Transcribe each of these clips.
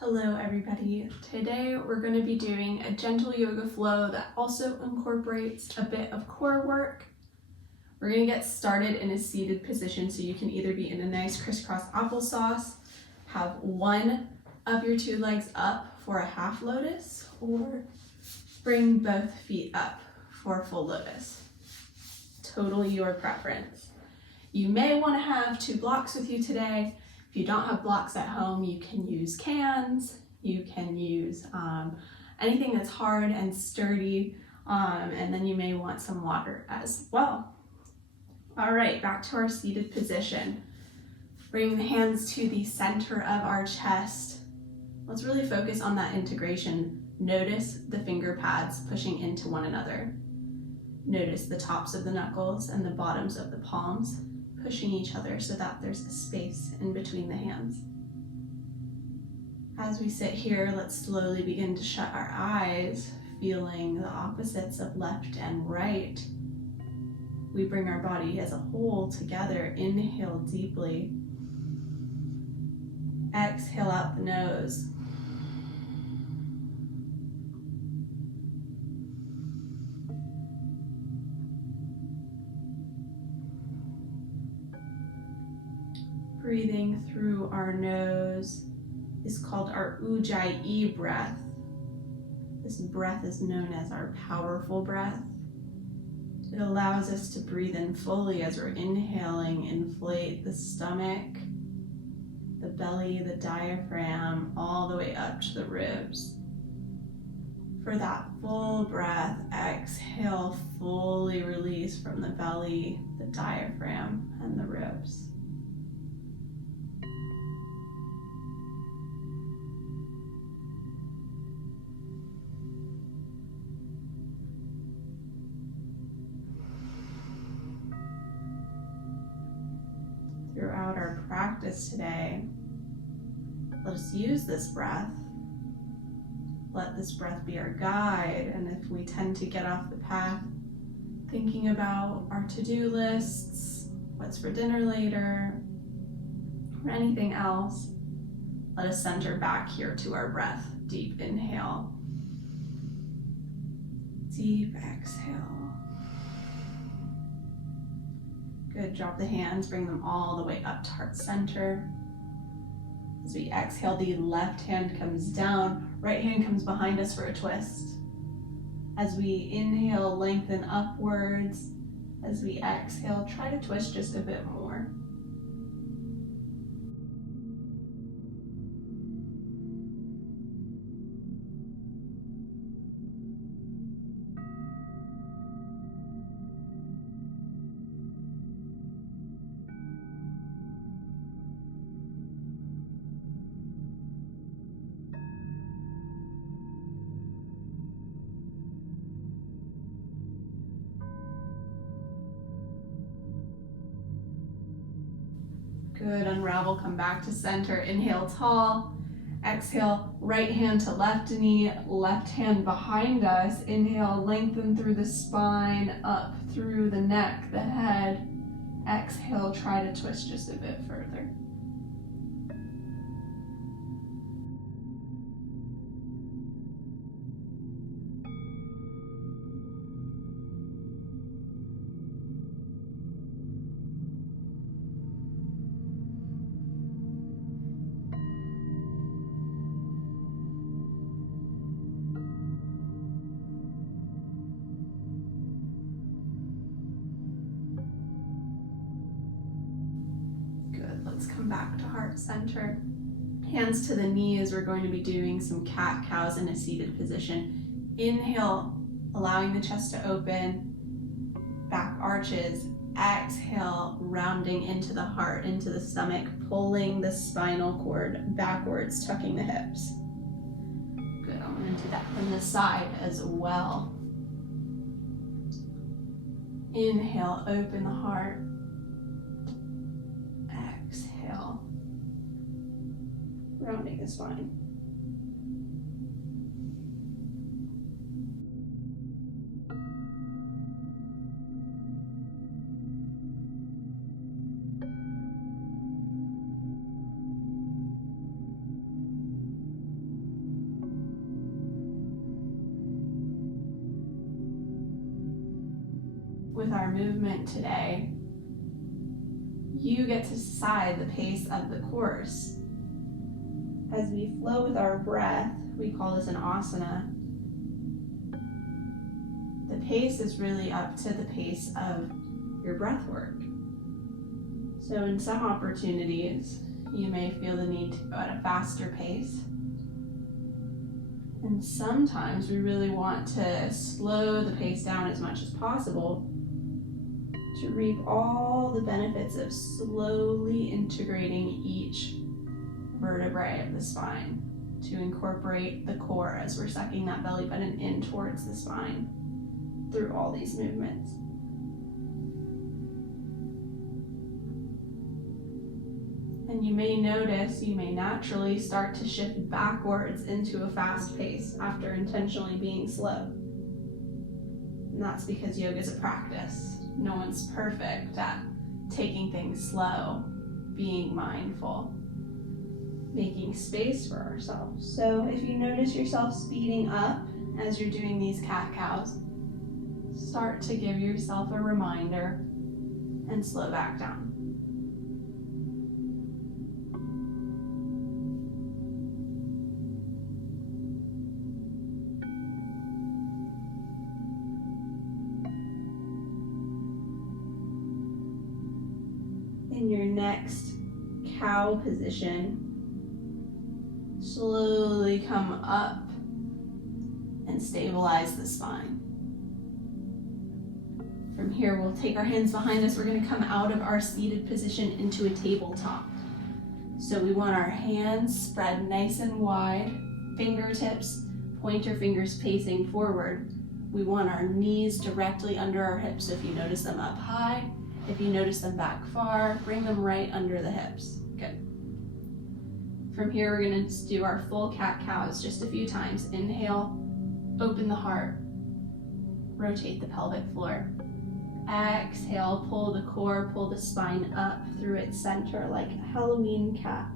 Hello everybody. Today we're going to be doing a gentle yoga flow that also incorporates a bit of core work. We're going to get started in a seated position, so you can either be in a nice crisscross applesauce, have one of your two legs up for a half lotus, or bring both feet up for a full lotus. Totally your preference. You may want to have two blocks with you today. If you don't have blocks at home, you can use cans, you can use anything that's hard and sturdy, and then you may want some water as well. All right, back to our seated position. Bring the hands to the center of our chest. Let's really focus on that integration. Notice the finger pads pushing into one another. Notice the tops of the knuckles and the bottoms of the palms pushing each other so that there's a space in between the hands. As we sit here, let's slowly begin to shut our eyes, feeling the opposites of left and right. We bring our body as a whole together. Inhale deeply. Exhale out the nose. Breathing through our nose is called our Ujjayi breath. This breath is known as our powerful breath. It allows us to breathe in fully as we're inhaling, inflate the stomach, the belly, the diaphragm, all the way up to the ribs. For that full breath, exhale, fully release from the belly, the diaphragm, and the ribs. Throughout our practice today, let us use this breath. Let this breath be our guide, and if we tend to get off the path, thinking about our to-do lists, what's for dinner later, or anything else, let us center back here to our breath. Deep inhale. Deep exhale. Good, drop the hands, bring them all the way up to heart center. As we exhale, the left hand comes down, right hand comes behind us for a twist. As we inhale, lengthen upwards. As we exhale, try to twist just a bit more. Good, unravel, come back to center. Inhale tall, exhale, right hand to left knee, left hand behind us. Inhale, lengthen through the spine, up through the neck, the head. Exhale, try to twist just a bit further. Let's come back to heart center. Hands to the knees. We're going to be doing some cat-cows in a seated position. Inhale, allowing the chest to open, back arches. Exhale, rounding into the heart, into the stomach, pulling the spinal cord backwards, tucking the hips. Good, I'm going to do that from the side as well. Inhale, open the heart. Exhale, rounding the spine. our movement today, you get to decide the pace of the course. As we flow with our breath, we call this an asana. The pace is really up to the pace of your breath work. So in some opportunities, you may feel the need to go at a faster pace. And sometimes we really want to slow the pace down as much as possible to reap all the benefits of slowly integrating each vertebrae of the spine to incorporate the core as we're sucking that belly button in towards the spine through all these movements. And you may notice you may naturally start to shift backwards into a fast pace after intentionally being slow. And that's because yoga is a practice. No one's perfect at taking things slow, being mindful, making space for ourselves. So if you notice yourself speeding up as you're doing these cat-cows, start to give yourself a reminder and slow back down. In your next cow position, slowly come up and stabilize the spine. From here, we'll take our hands behind us. We're going to come out of our seated position into a tabletop. So we want our hands spread nice and wide, fingertips, pointer fingers facing forward. We want our knees directly under our hips. So if you notice them up high, if you notice them back far, bring them right under the hips. Good. From here, we're going to do our full cat-cows just a few times. Inhale, open the heart, rotate the pelvic floor. Exhale, pull the core, pull the spine up through its center like a Halloween cat.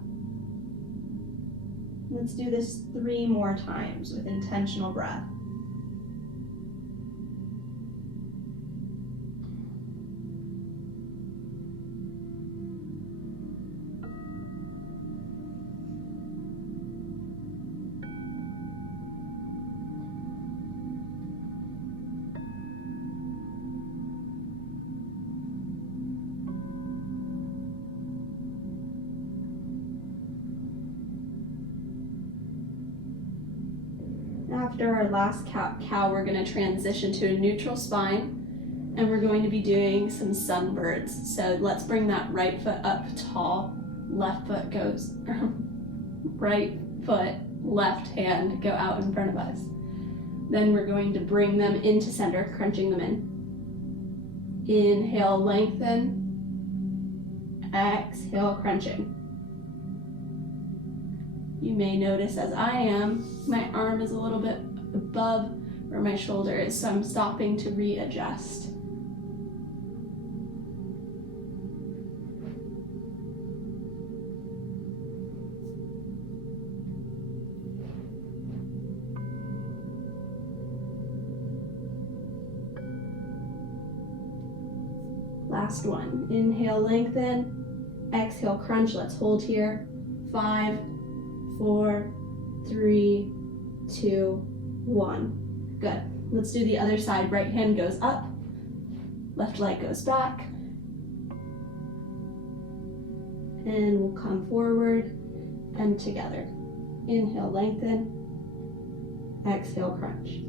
Let's do this 3 more times with intentional breath. After our last cow, we're going to transition to a neutral spine, and we're going to be doing some sunbirds. So let's bring that right foot up tall, left foot goes, right foot, left hand go out in front of us. Then we're going to bring them into center, crunching them in. Inhale, lengthen. Exhale, crunching. You may notice as I am, my arm is a little bit above where my shoulder is, so I'm stopping to readjust. Last one. Inhale, lengthen. Exhale, crunch. Let's hold here. 5, 4, 3, 2, 1. Good. Let's do the other side. Right hand goes up, left leg goes back. And we'll come forward and together. Inhale, lengthen. Exhale, crunch.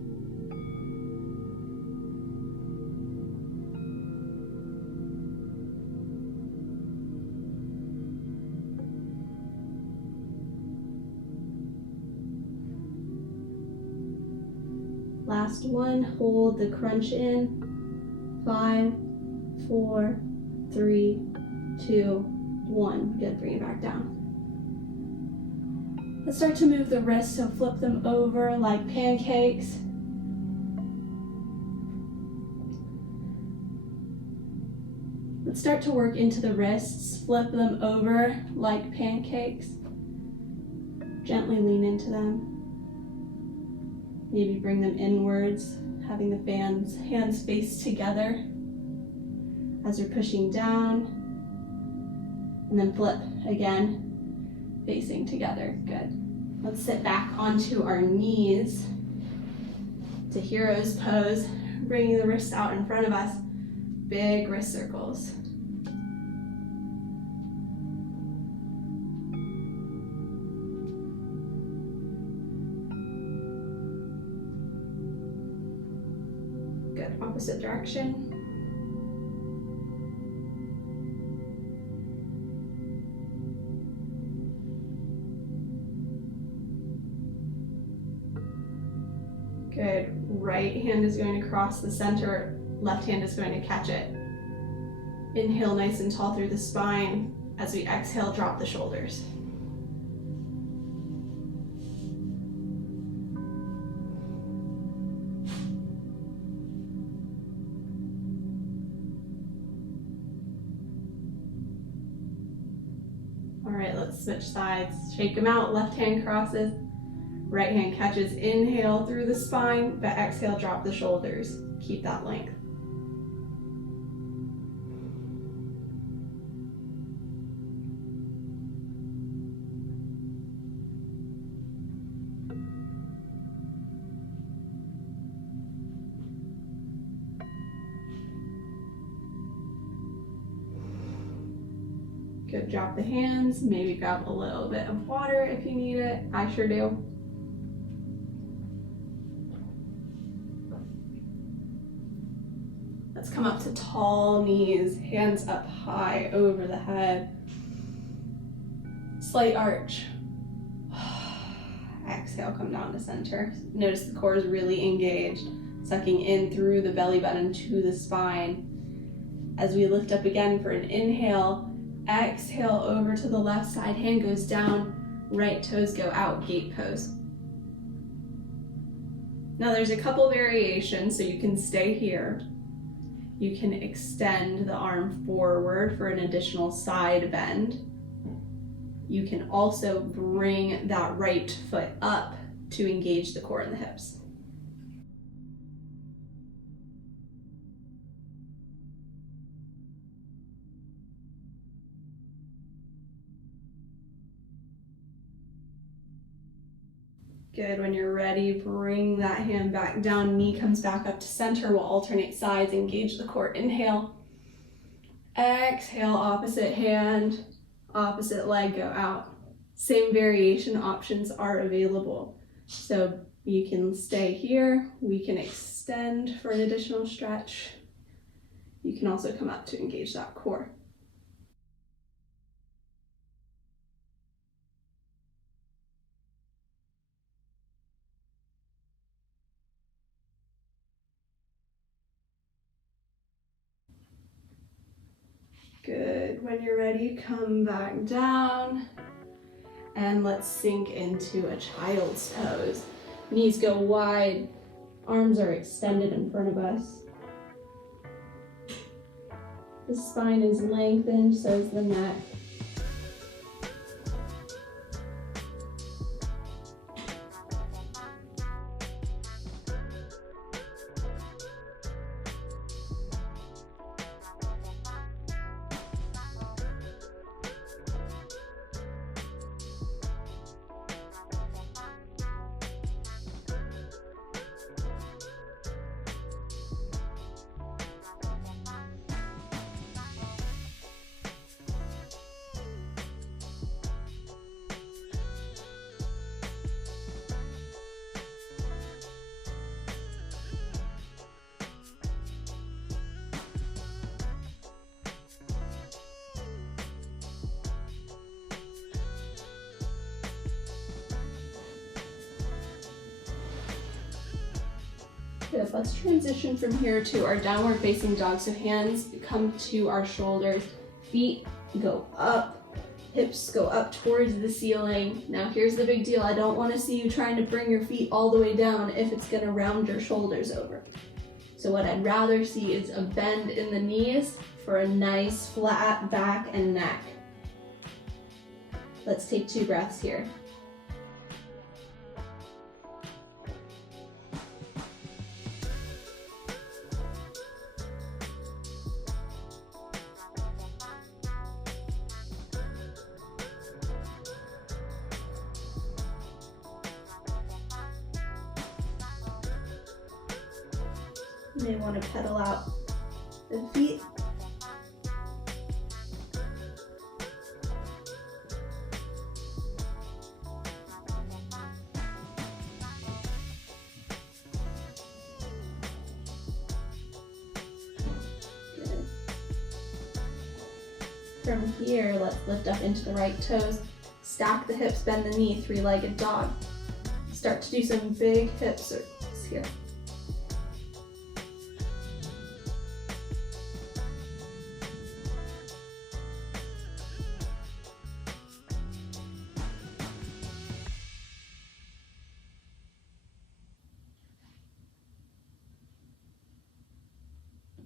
Last one, hold the crunch in. 5, 4, 3, 2, 1. Good, bring it back down. Let's start to move the wrists, so flip them over like pancakes. Let's start to work into the wrists, flip them over like pancakes. Gently lean into them. Maybe bring them inwards, having the hands face together. as you're pushing down, and then flip again, facing together. Good. Let's sit back onto our knees to hero's pose, bringing the wrists out in front of us, big wrist circles. Good, opposite direction. Good, right hand is going to cross the center, left hand is going to catch it. Inhale nice and tall through the spine. As we exhale, drop the shoulders. All right, let's switch sides. Shake them out, left hand crosses. Right hand catches, inhale through the spine, but exhale, drop the shoulders. Keep that length. Good, drop the hands, maybe grab a little bit of water if you need it. I sure do. Let's come up to tall knees, hands up high over the head. Slight arch. Exhale, come down to center. Notice the core is really engaged, sucking in through the belly button to the spine. As we lift up again for an inhale, exhale over to the left side, hand goes down, right toes go out, gate pose. Now there's a couple variations, so you can stay here. You can extend the arm forward for an additional side bend. You can also bring that right foot up to engage the core and the hips. Good, when you're ready, bring that hand back down, knee comes back up to center. We'll alternate sides, engage the core. Inhale, exhale, opposite hand, opposite leg, go out. Same variation options are available. So you can stay here, we can extend for an additional stretch. You can also come up to engage that core. Good, when you're ready, come back down and let's sink into a child's pose. Knees go wide, arms are extended in front of us. The spine is lengthened, so is the neck. Good, let's transition from here to our downward facing dog. So hands come to our shoulders, feet go up, hips go up towards the ceiling. Now here's the big deal. I don't want to see you trying to bring your feet all the way down if it's going to round your shoulders over. So what I'd rather see is a bend in the knees for a nice flat back and neck. Let's take 2 breaths here. You may want to pedal out the feet. Good. From here, let's lift up into the right toes. Stack the hips, bend the knee, three-legged dog. Start to do some big hip circles here.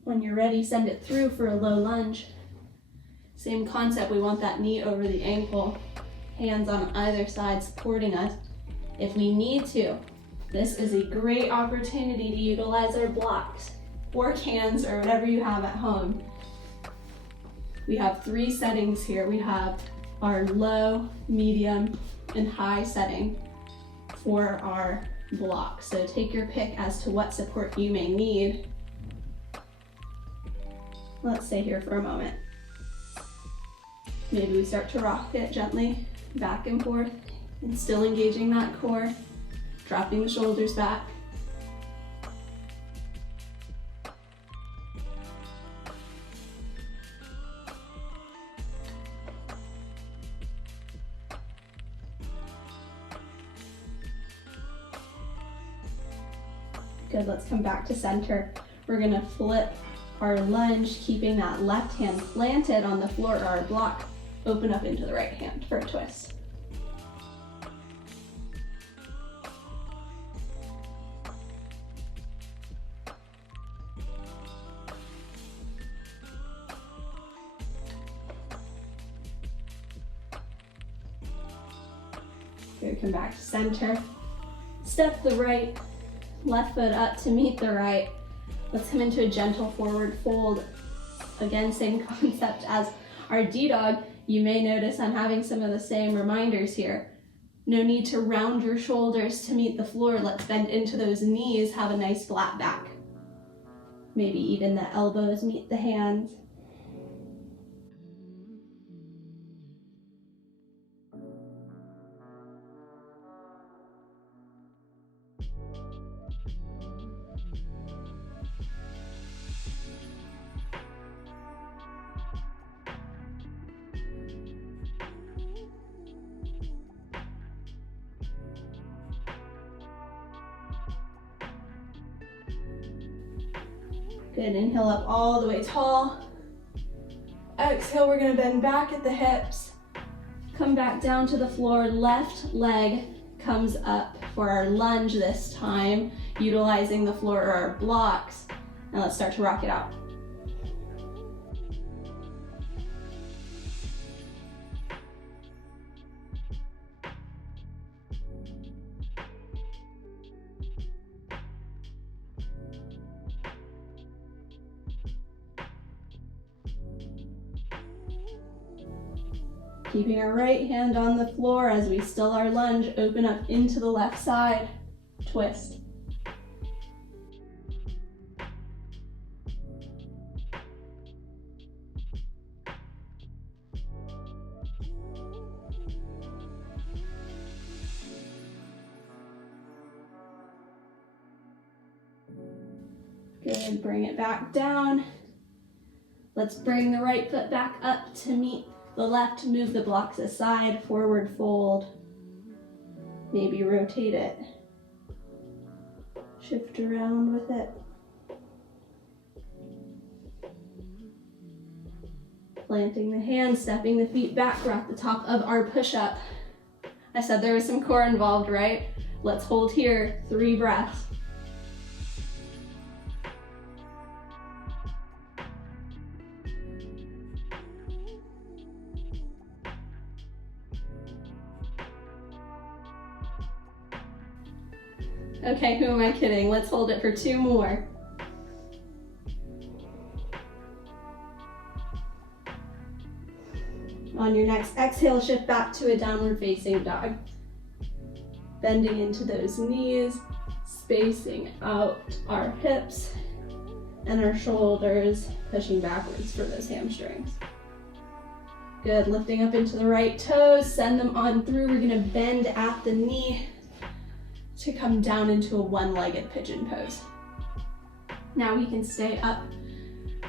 When you're ready, send it through for a low lunge. Same concept, we want that knee over the ankle, hands on either side supporting us if we need to. This is a great opportunity to utilize our blocks or cans or whatever you have at home. We have 3 settings here. We have our low, medium, and high setting for our block. So take your pick as to what support you may need. Let's stay here for a moment. Maybe we start to rock it gently back and forth and still engaging that core, dropping the shoulders back. Good, let's come back to center. We're gonna flip our lunge, keeping that left hand planted on the floor or our block. Open up into the right hand for a twist. Good, come back to center. Step the right, left foot up to meet the right. Let's come into a gentle forward fold. Again, same concept as our D-Dog. You may notice I'm having some of the same reminders here. No need to round your shoulders to meet the floor. Let's bend into those knees, have a nice flat back. Maybe even the elbows meet the hands. Good, inhale up all the way tall. Exhale, we're gonna bend back at the hips. Come back down to the floor, left leg comes up for our lunge this time, utilizing the floor or our blocks. Now let's start to rock it out. Keeping our right hand on the floor as we still our lunge, open up into the left side, twist. Good, bring it back down. Let's bring the right foot back up to meet the left, move the blocks aside, forward fold. Maybe rotate it. Shift around with it. Planting the hands, stepping the feet back. We're at the top of our push-up. I said there was some core involved, right? Let's hold here, 3 breaths. Okay, who am I kidding? Let's hold it for 2 more. On your next exhale, shift back to a downward facing dog. Bending into those knees, spacing out our hips. and our shoulders pushing backwards for those hamstrings. Good, lifting up into the right toes, send them on through. We're gonna bend at the knee to come down into a one-legged pigeon pose. Now we can stay up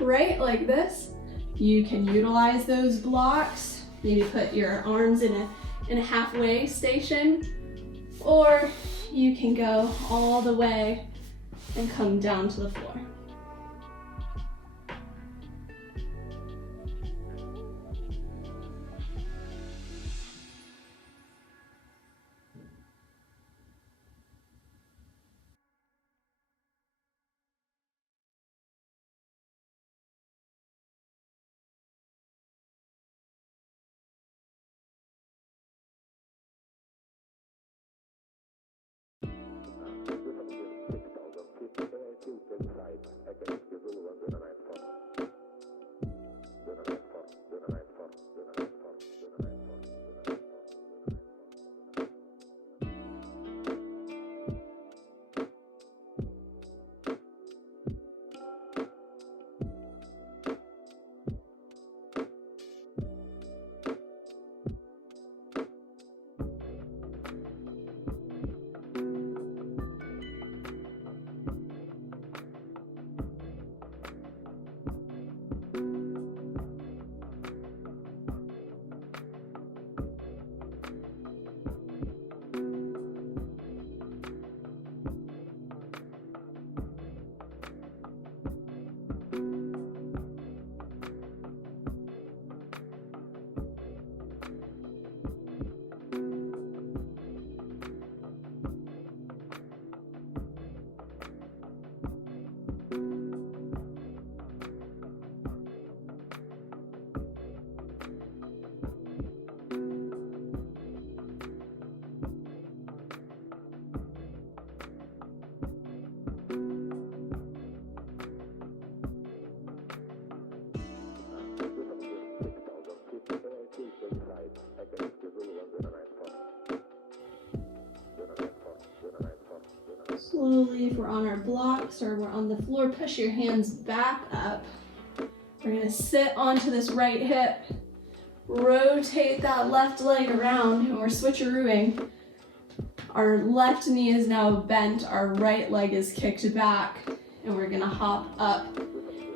right like this. You can utilize those blocks, maybe put your arms in a halfway station, or you can go all the way and come down to the floor. Slowly, if we're on our blocks or we're on the floor, push your hands back up. We're gonna sit onto this right hip, rotate that left leg around, and we're switcherooing. Our left knee is now bent, our right leg is kicked back, and we're gonna hop up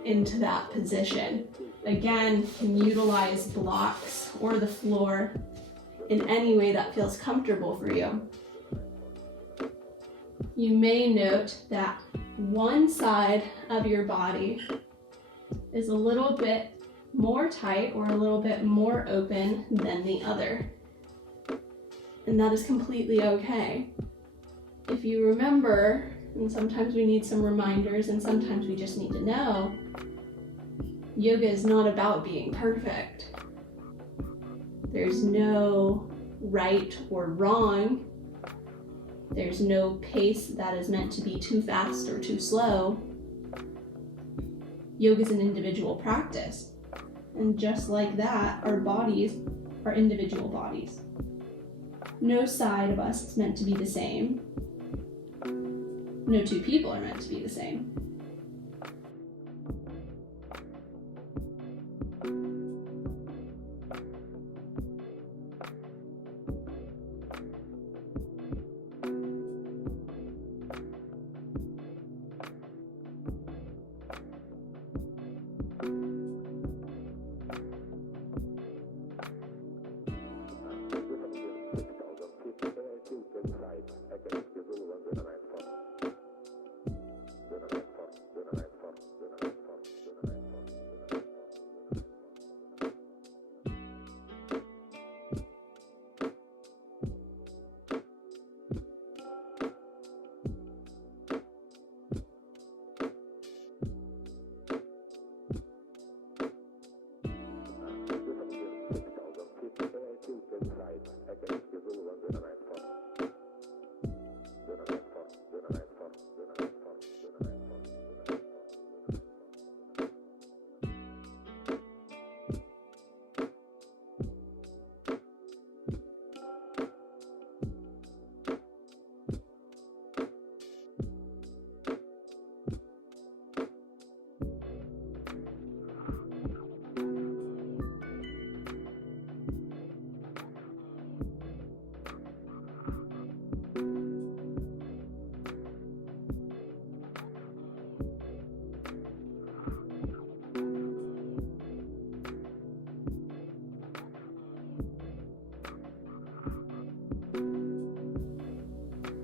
into that position. Again, you can utilize blocks or the floor in any way that feels comfortable for you. You may note that one side of your body is a little bit more tight or a little bit more open than the other. And that is completely okay. If you remember, and sometimes we need some reminders and sometimes we just need to know, yoga is not about being perfect. There's no right or wrong. There's no pace that is meant to be too fast or too slow. Yoga is an individual practice. And just like that, our bodies are individual bodies. No side of us is meant to be the same. No two people are meant to be the same.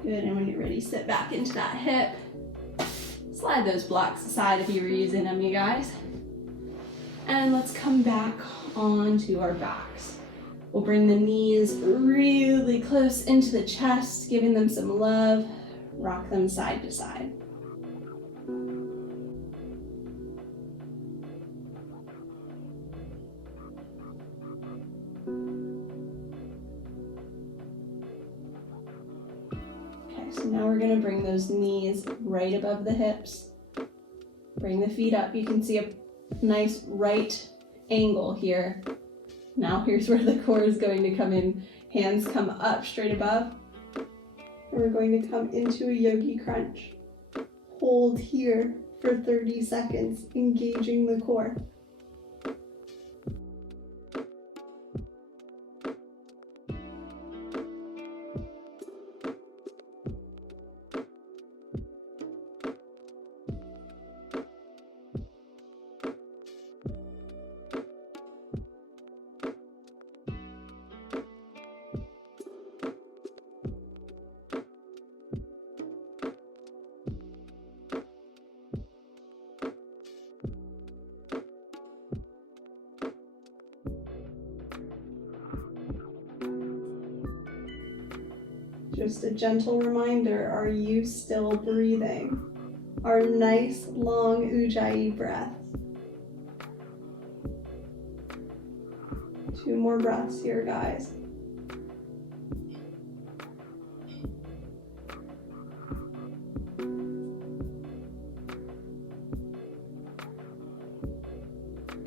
Good, and when you're ready, sit back into that hip. Slide those blocks aside if you were using them, you guys. And let's come back onto our backs. We'll bring the knees really close into the chest, giving them some love. Rock them side to side. Okay, so now we're gonna bring those knees right above the hips. Bring the feet up. You can see a nice right angle here. Now here's where the core is going to come in. Hands come up straight above. And we're going to come into a yogi crunch. Hold here for 30 seconds, engaging the core. Just a gentle reminder, are you still breathing? Our nice long Ujjayi breath. 2 more breaths here, guys.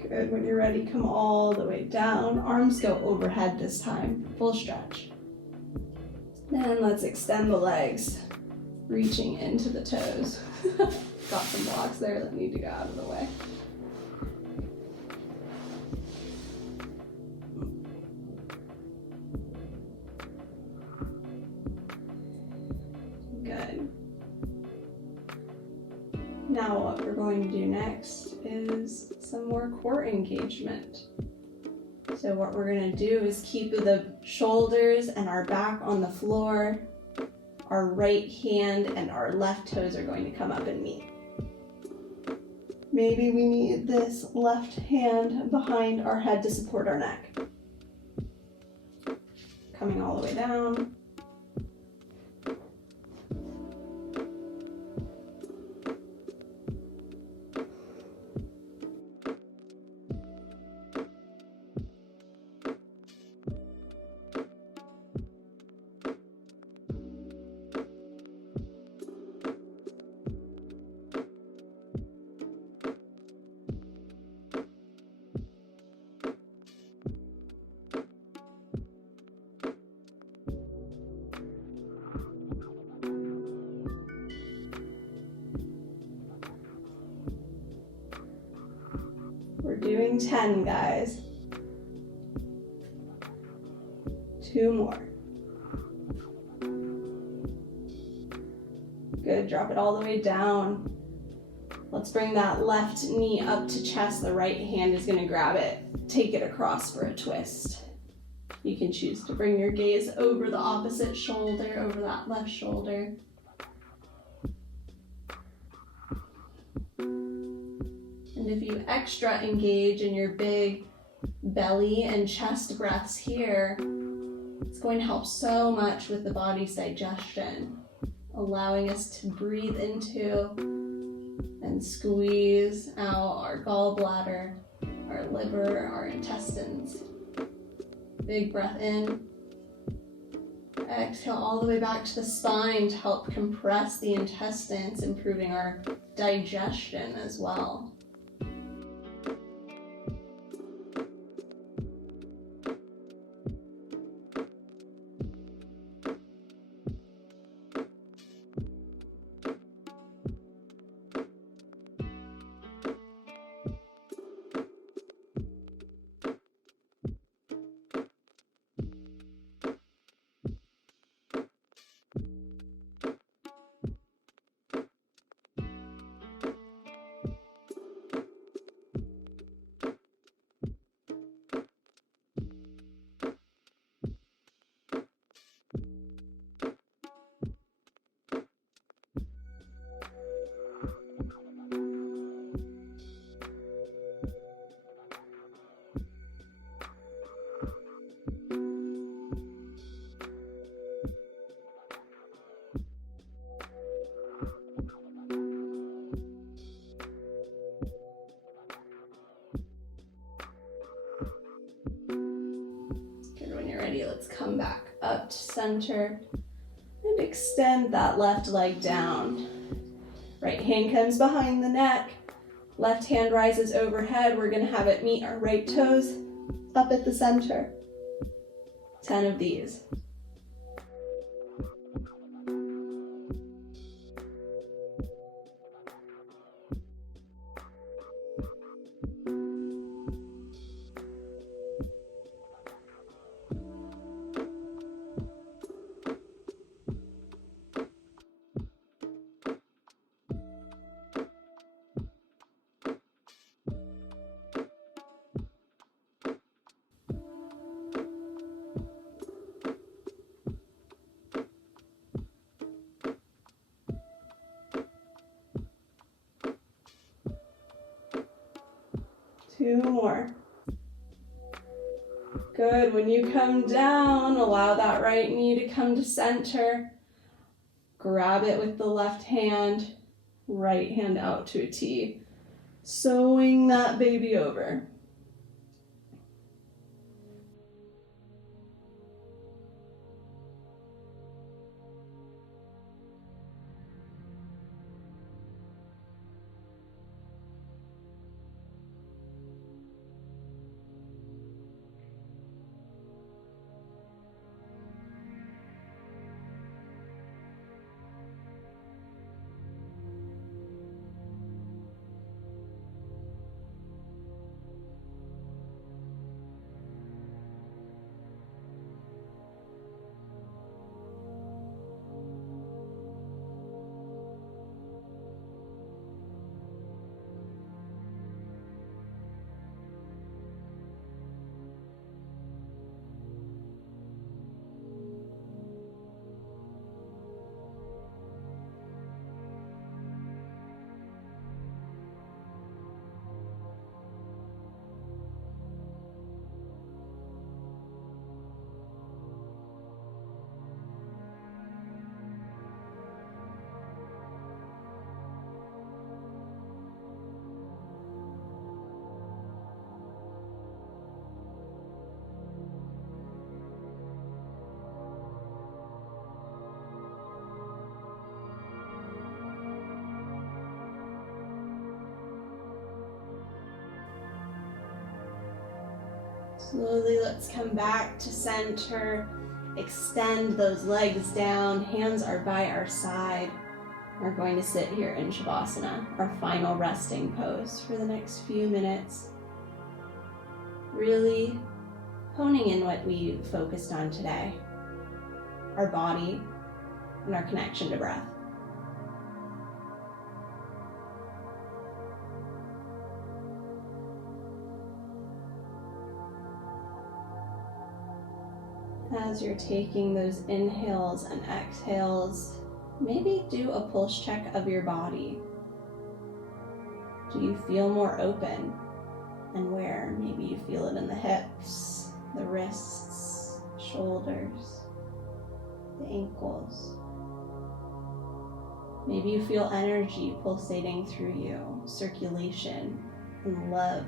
Good, when you're ready, come all the way down. Arms go overhead this time, full stretch. Then let's extend the legs, reaching into the toes. Got some blocks there that need to go out of the way. Good. Now what we're going to do next is some more core engagement. So what we're going to do is keep the shoulders and our back on the floor. Our right hand and our left toes are going to come up and meet. Maybe we need this left hand behind our head to support our neck. Coming all the way down. We're doing 10, guys. 2 more. Good, drop it all the way down. Let's bring that left knee up to chest. The right hand is gonna grab it. Take it across for a twist. You can choose to bring your gaze over the opposite shoulder, over that left shoulder. And if you extra engage in your big belly and chest breaths here, it's going to help so much with the body's digestion, allowing us to breathe into and squeeze out our gallbladder, our liver, our intestines. Big breath in. Exhale all the way back to the spine to help compress the intestines, improving our digestion as well. center. And extend that left leg down. Right hand comes behind the neck. Left hand rises overhead. We're gonna have it meet our right toes up at the center. 10 of these. Two more. Good. When you come down, allow that right knee to come to center. Grab it with the left hand, right hand out to a T. Sewing that baby over. Slowly, let's come back to center. Extend those legs down. Hands are by our side. We're going to sit here in Shavasana, our final resting pose for the next few minutes. Really honing in what we focused on today, our body and our connection to breath. As you're taking those inhales and exhales, maybe do a pulse check of your body. Do you feel more open? And where? Maybe you feel it in the hips, the wrists, shoulders, the ankles. Maybe you feel energy pulsating through you, circulation and love,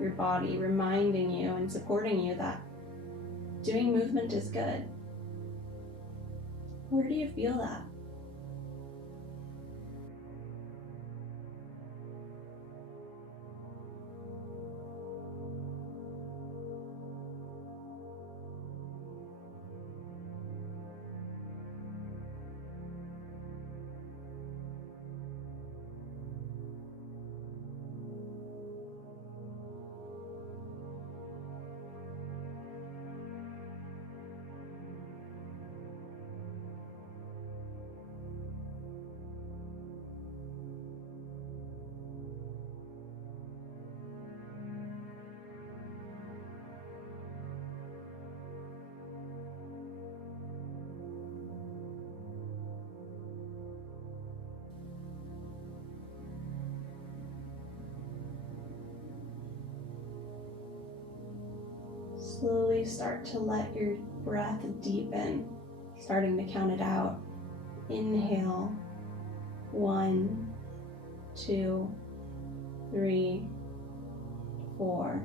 your body reminding you and supporting you that doing movement is good. Where do you feel that? Slowly start to let your breath deepen, starting to count it out. Inhale, 1, 2, 3, 4,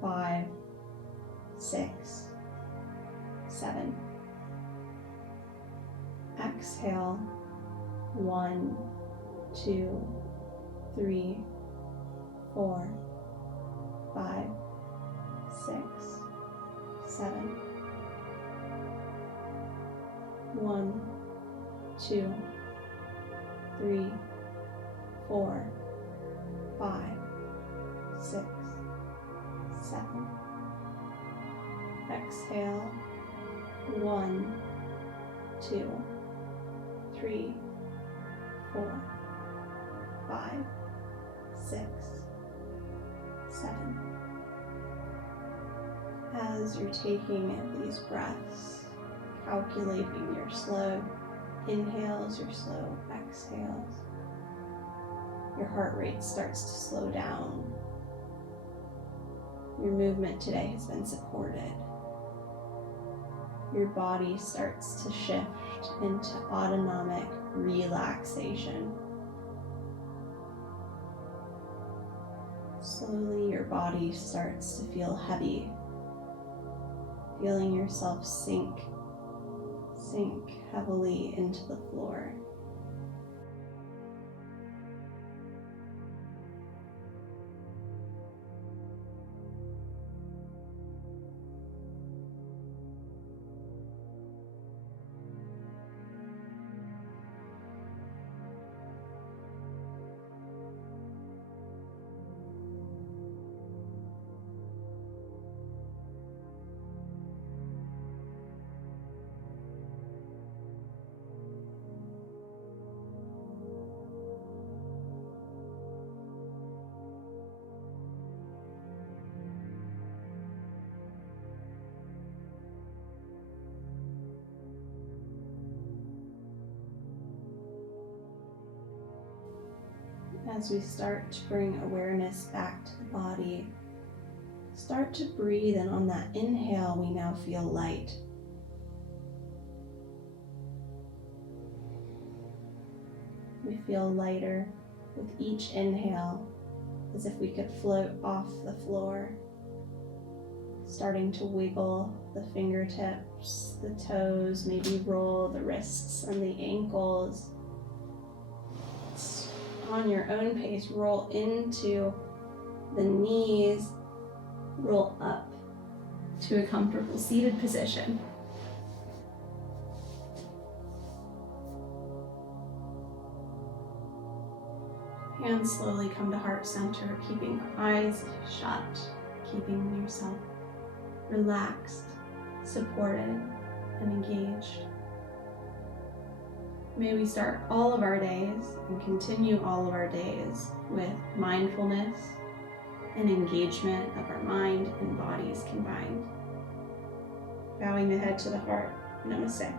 5, 6, 7. Exhale. 1, 2, 3, 4, 5, 6, 7. 1, 2, 3, 4, 5, 6, 7. Exhale. 1, 2, 3, 4, 5, 6, 7. As you're taking these breaths, calculating your slow inhales, your slow exhales, your heart rate starts to slow down. Your movement today has been supported. Your body starts to shift into autonomic relaxation. Slowly your body starts to feel heavy, feeling yourself sink heavily into the floor. As we start to bring awareness back to the body, start to breathe, and on that inhale, we now feel light. We feel lighter with each inhale, as if we could float off the floor, starting to wiggle the fingertips, the toes, maybe roll the wrists and the ankles. On your own pace, roll into the knees, roll up to a comfortable seated position. Hands slowly come to heart center, keeping the eyes shut, keeping yourself relaxed, supported, and engaged. May we start all of our days and continue all of our days with mindfulness and engagement of our mind and bodies combined. Bowing the head to the heart. Namaste.